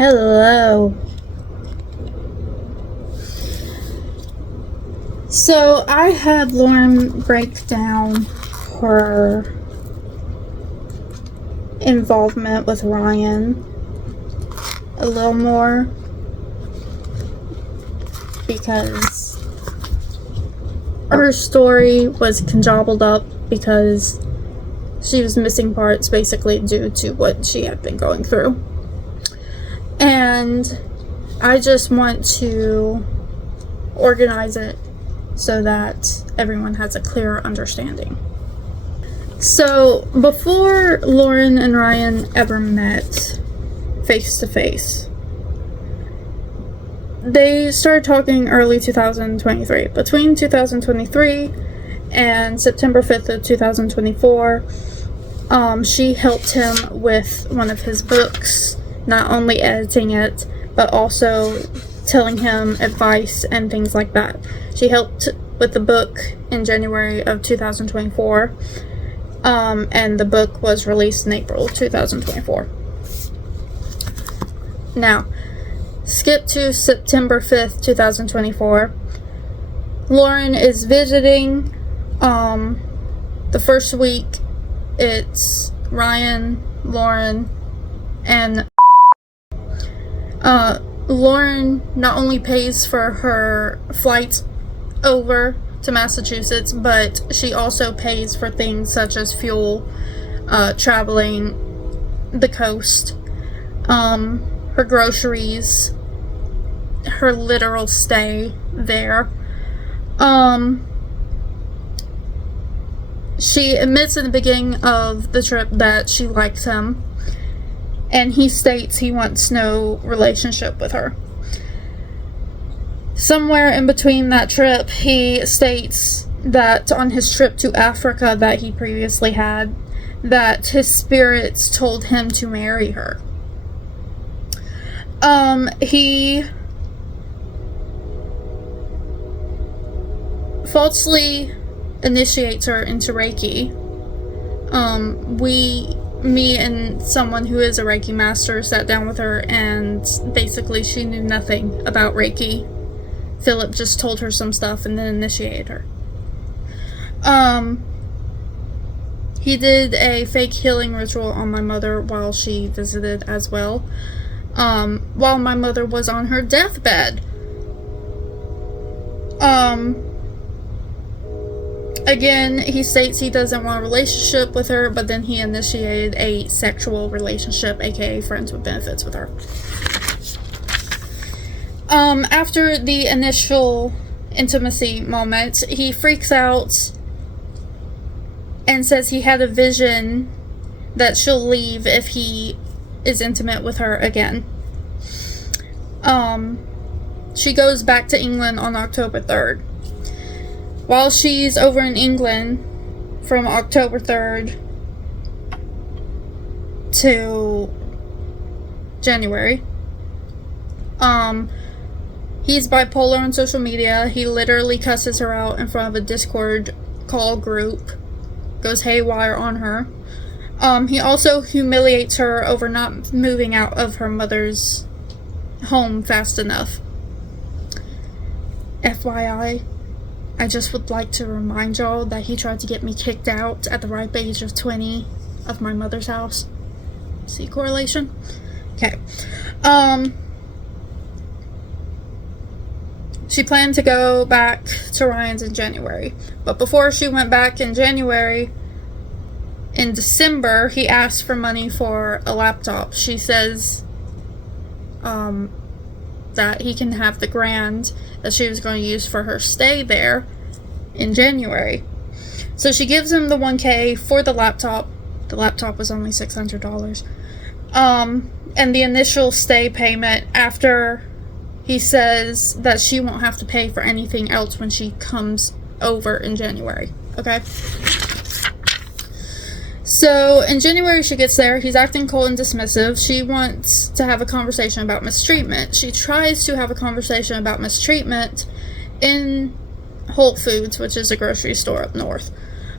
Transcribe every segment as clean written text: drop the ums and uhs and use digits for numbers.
Hello. So I had Lauren break down her involvement with Ryan a little more because her story was conjobbled up because she was missing parts basically due to what she had been going through. And I just want to organize it so that everyone has a clearer understanding. So, before Lauren and Ryan ever met face to face, they started talking early 2023. Between 2023 and September 5th of 2024, she helped him with one of his books, not only editing it, but also telling him advice and things like that. She helped with the book in January of 2024, and the book was released in April 2024. Now, skip to September 5th, 2024. Lauren is visiting. The first week, it's Ryan, Lauren, and Lauren not only pays for her flight over to Massachusetts, but she also pays for things such as fuel, traveling the coast, her groceries, her literal stay there. She admits in the beginning of the trip that she likes him, and he states he wants no relationship with her. Somewhere in between that trip, he states that on his trip to Africa that he previously had, that his spirits told him to marry her. He falsely initiates her into Reiki. Me and someone who is a Reiki master sat down with her, and basically she knew nothing about Reiki. Philip just told her some stuff and then initiated her. He did a fake healing ritual on my mother while she visited as well, while my mother was on her deathbed. Again, he states he doesn't want a relationship with her, but then he initiated a sexual relationship, aka friends with benefits, with her. After the initial intimacy moment, he freaks out and says he had a vision that she'll leave if he is intimate with her again. She goes back to England on October 3rd. While she's over in England from October 3rd to January, he's bipolar on social media. He literally cusses her out in front of a Discord call group, goes haywire on her. He also humiliates her over not moving out of her mother's home fast enough. FYI, I just would like to remind y'all that he tried to get me kicked out at the ripe age of 20 of my mother's house. See correlation? Okay. She planned to go back to Ryan's in January. But before she went back in January, in December, he asked for money for a laptop. She says that he can have the grand that she was going to use for her stay there in January. So she gives him the $1,000 for the laptop. The laptop was only $600. And the initial stay payment after he says that she won't have to pay for anything else when she comes over in January. Okay? So, in January she gets there. He's acting cold and dismissive. She wants to have a conversation about mistreatment. She tries to have a conversation about mistreatment in Whole Foods, which is a grocery store up north.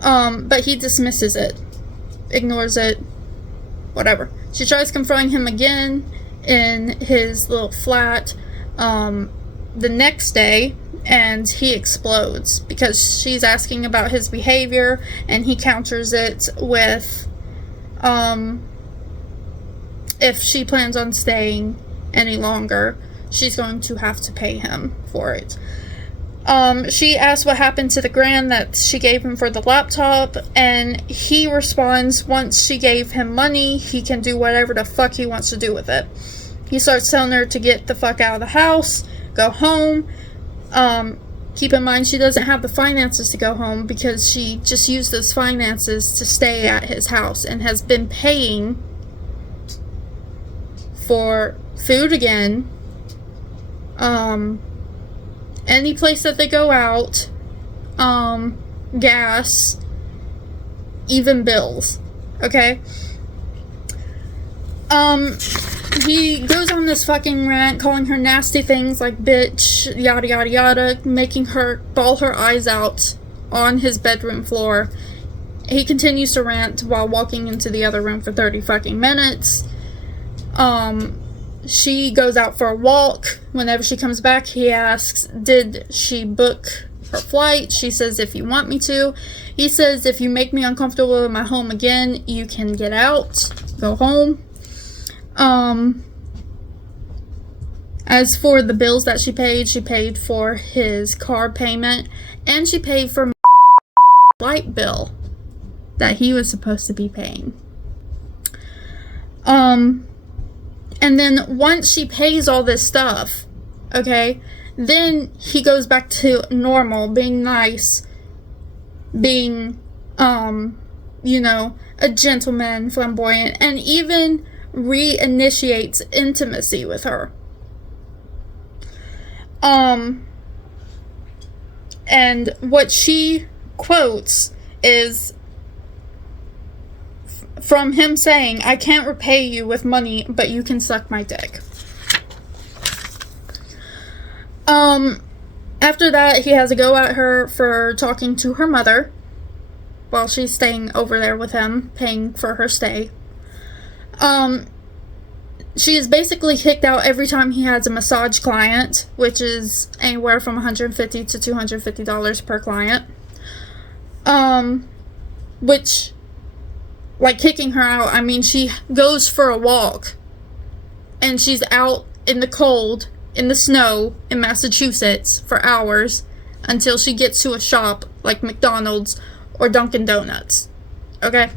But he dismisses it. Ignores it. Whatever. She tries confronting him again in his little flat the next day, and he explodes because she's asking about his behavior, and he counters it with if she plans on staying any longer, she's going to have to pay him for it. She asks what happened to the grand that she gave him for the laptop, and he responds once she gave him money, he can do whatever the fuck he wants to do with it. He starts telling her to get the fuck out of the house, go home. Keep in mind, she doesn't have the finances to go home because she just used those finances to stay at his house and has been paying for food again, any place that they go out, gas, even bills, okay? He goes on this fucking rant, calling her nasty things like bitch, yada yada yada, making her bawl her eyes out on his bedroom floor. He continues to rant while walking into the other room for 30 fucking minutes. She goes out for a walk. Whenever she comes back, he asks, did she book her flight? She says, if you want me to. He says, if you make me uncomfortable in my home again, you can get out, go home. As for the bills that she paid for his car payment, and she paid for light bill that he was supposed to be paying. And then once she pays all this stuff, okay, then he goes back to normal, being nice, being, you know, a gentleman, flamboyant, and even reinitiates intimacy with her. And what she quotes is from him saying, I can't repay you with money, but you can suck my dick. After that, he has a go at her for talking to her mother while she's staying over there with him, paying for her stay. She is basically kicked out every time he has a massage client, which is anywhere from $150 to $250 per client. Which, like, kicking her out, I mean, she goes for a walk, and she's out in the cold, in the snow, in Massachusetts for hours, until she gets to a shop like McDonald's or Dunkin' Donuts. Okay?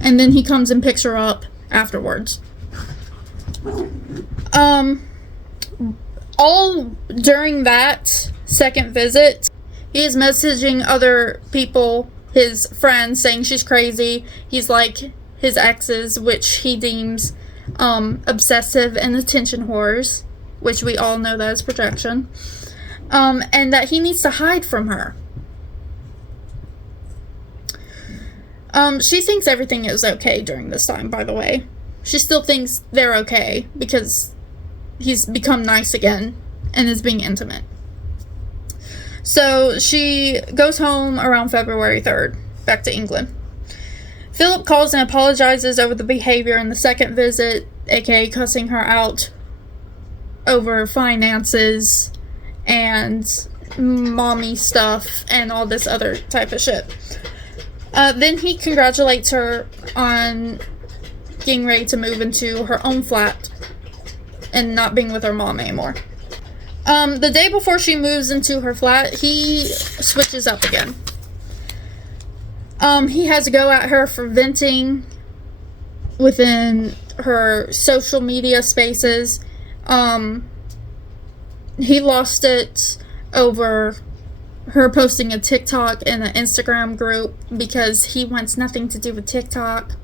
And then he comes and picks her up afterwards. All during that second visit, he is messaging other people, his friends, saying she's crazy. He's like his exes, which he deems obsessive and attention whores, which we all know that is projection, and that he needs to hide from her. She thinks everything is okay during this time, by the way. She still thinks they're okay because he's become nice again and is being intimate. So she goes home around February 3rd, back to England. Philip calls and apologizes over the behavior in the second visit, aka cussing her out over finances and mommy stuff and all this other type of shit. Then he congratulates her on getting ready to move into her own flat and not being with her mom anymore. The day before she moves into her flat, he switches up again. He has a go at her for venting within her social media spaces. He lost it over her posting a TikTok in an Instagram group because he wants nothing to do with TikTok.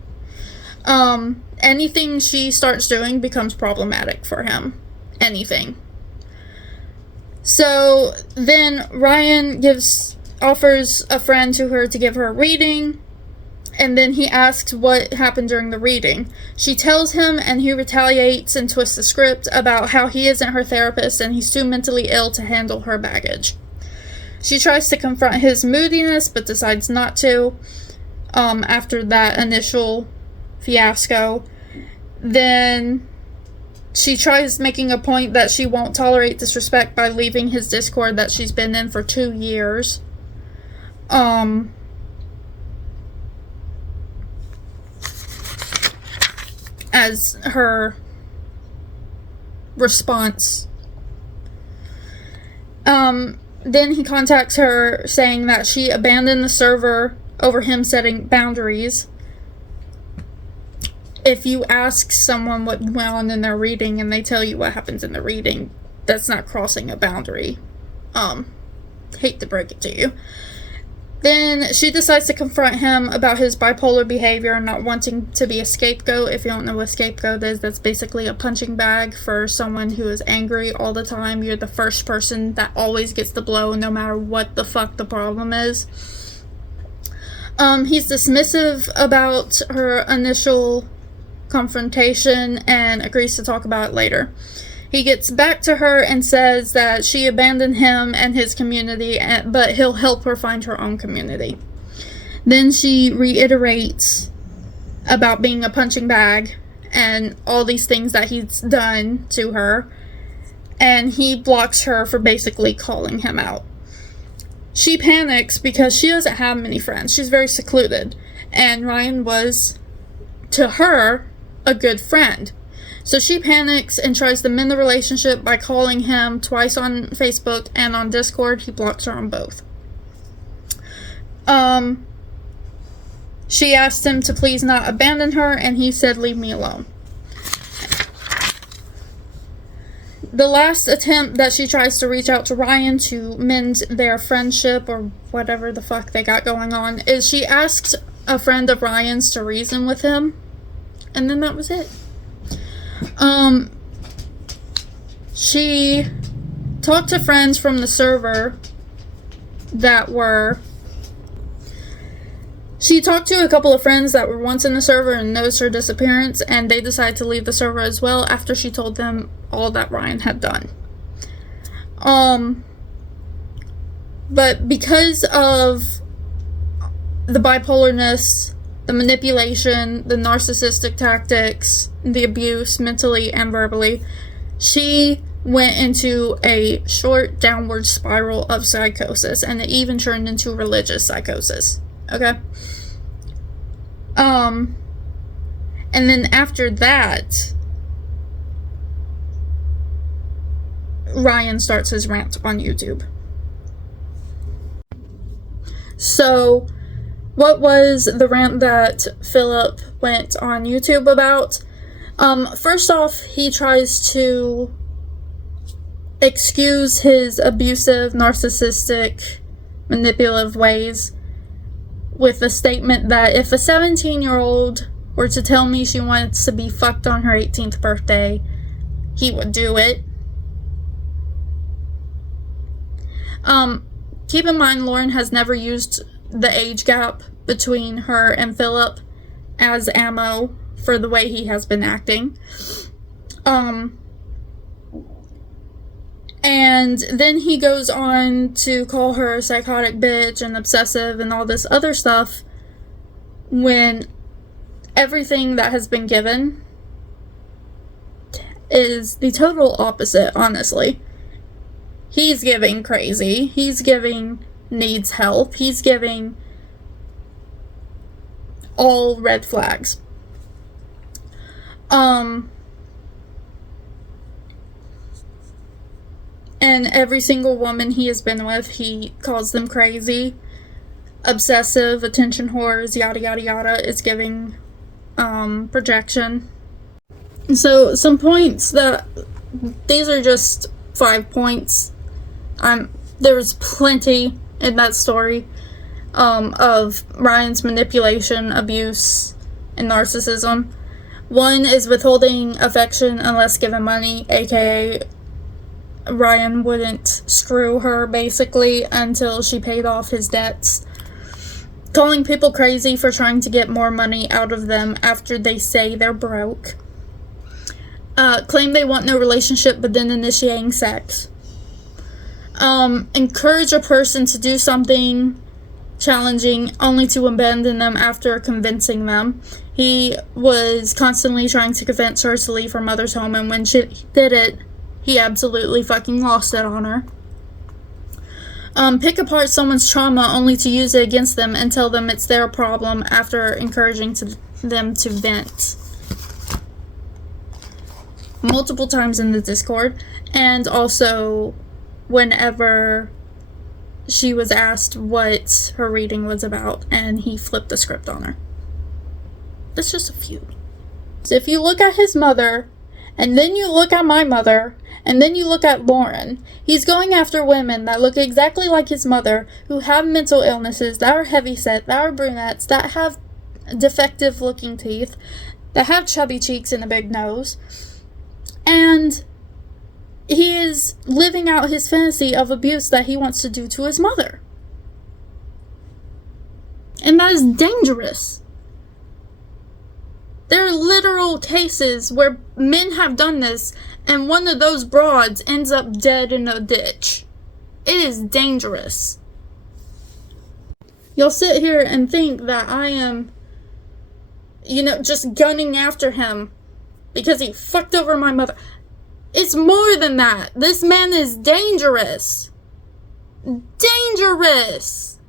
Anything she starts doing becomes problematic for him. Anything. So then Ryan offers a friend to her to give her a reading, and then he asks what happened during the reading. She tells him, and he retaliates and twists the script about how he isn't her therapist and he's too mentally ill to handle her baggage. She tries to confront his moodiness, but decides not to, after that initial fiasco. Then she tries making a point that she won't tolerate disrespect by leaving his Discord that she's been in for 2 years. As her response. Then he contacts her saying that she abandoned the server over him setting boundaries. If you ask someone what went on in their reading and they tell you what happens in the reading, that's not crossing a boundary. Hate to break it to you. Then she decides to confront him about his bipolar behavior and not wanting to be a scapegoat. If you don't know what a scapegoat is, that's basically a punching bag for someone who is angry all the time. You're the first person that always gets the blow no matter what the fuck the problem is. He's dismissive about her initial confrontation and agrees to talk about it later. He gets back to her and says that she abandoned him and his community, but he'll help her find her own community. Then she reiterates about being a punching bag and all these things that he's done to her, and he blocks her for basically calling him out. She panics because she doesn't have many friends. She's very secluded, and Ryan was, to her, a good friend. So she panics and tries to mend the relationship by calling him twice on Facebook and on Discord. He blocks her on both. She asked him to please not abandon her, and he said, "Leave me alone." The last attempt that she tries to reach out to Ryan to mend their friendship or whatever the fuck they got going on is she asked a friend of Ryan's to reason with him, and then that was it. She talked to friends from the server she talked to a couple of friends that were once in the server and noticed her disappearance, and they decided to leave the server as well after she told them all that Ryan had done. But because of the bipolarness, the manipulation, the narcissistic tactics, the abuse mentally and verbally, she went into a short downward spiral of psychosis, and it even turned into religious psychosis. Okay? And then after that, Ryan starts his rant on YouTube. So, what was the rant that Philip went on YouTube about? First off, he tries to excuse his abusive, narcissistic, manipulative ways with the statement that if a 17-year-old were to tell me she wants to be fucked on her 18th birthday, he would do it. Keep in mind, Lauren has never used the age gap between her and Philip as ammo for the way he has been acting. And then he goes on to call her a psychotic bitch and obsessive and all this other stuff when everything that has been given is the total opposite, honestly. He's giving crazy. He's giving needs help. He's giving all red flags. And every single woman he has been with, he calls them crazy, obsessive, attention whores, yada yada yada. It's giving projection. So some points that, these are just 5 points. There was plenty in that story of Ryan's manipulation, abuse, and narcissism. One is withholding affection unless given money, aka Ryan wouldn't screw her basically until she paid off his debts. Calling people crazy for trying to get more money out of them after they say they're broke. Claim they want no relationship but then initiating sex. Encourage a person to do something challenging, only to abandon them after convincing them. He was constantly trying to convince her to leave her mother's home, and when she did it, he absolutely fucking lost it on her. Pick apart someone's trauma only to use it against them and tell them it's their problem after encouraging them to vent. Multiple times in the Discord, and also whenever she was asked what her reading was about, and he flipped the script on her. That's just a few. So if you look at his mother, and then you look at my mother, and then you look at Lauren, he's going after women that look exactly like his mother, who have mental illnesses, that are heavyset, that are brunettes, that have defective looking teeth, that have chubby cheeks and a big nose. And he is living out his fantasy of abuse that he wants to do to his mother. And that is dangerous. There are literal cases where men have done this, and one of those broads ends up dead in a ditch. It is dangerous. You'll sit here and think that I am, just gunning after him because he fucked over my mother. It's more than that. This man is dangerous. Dangerous.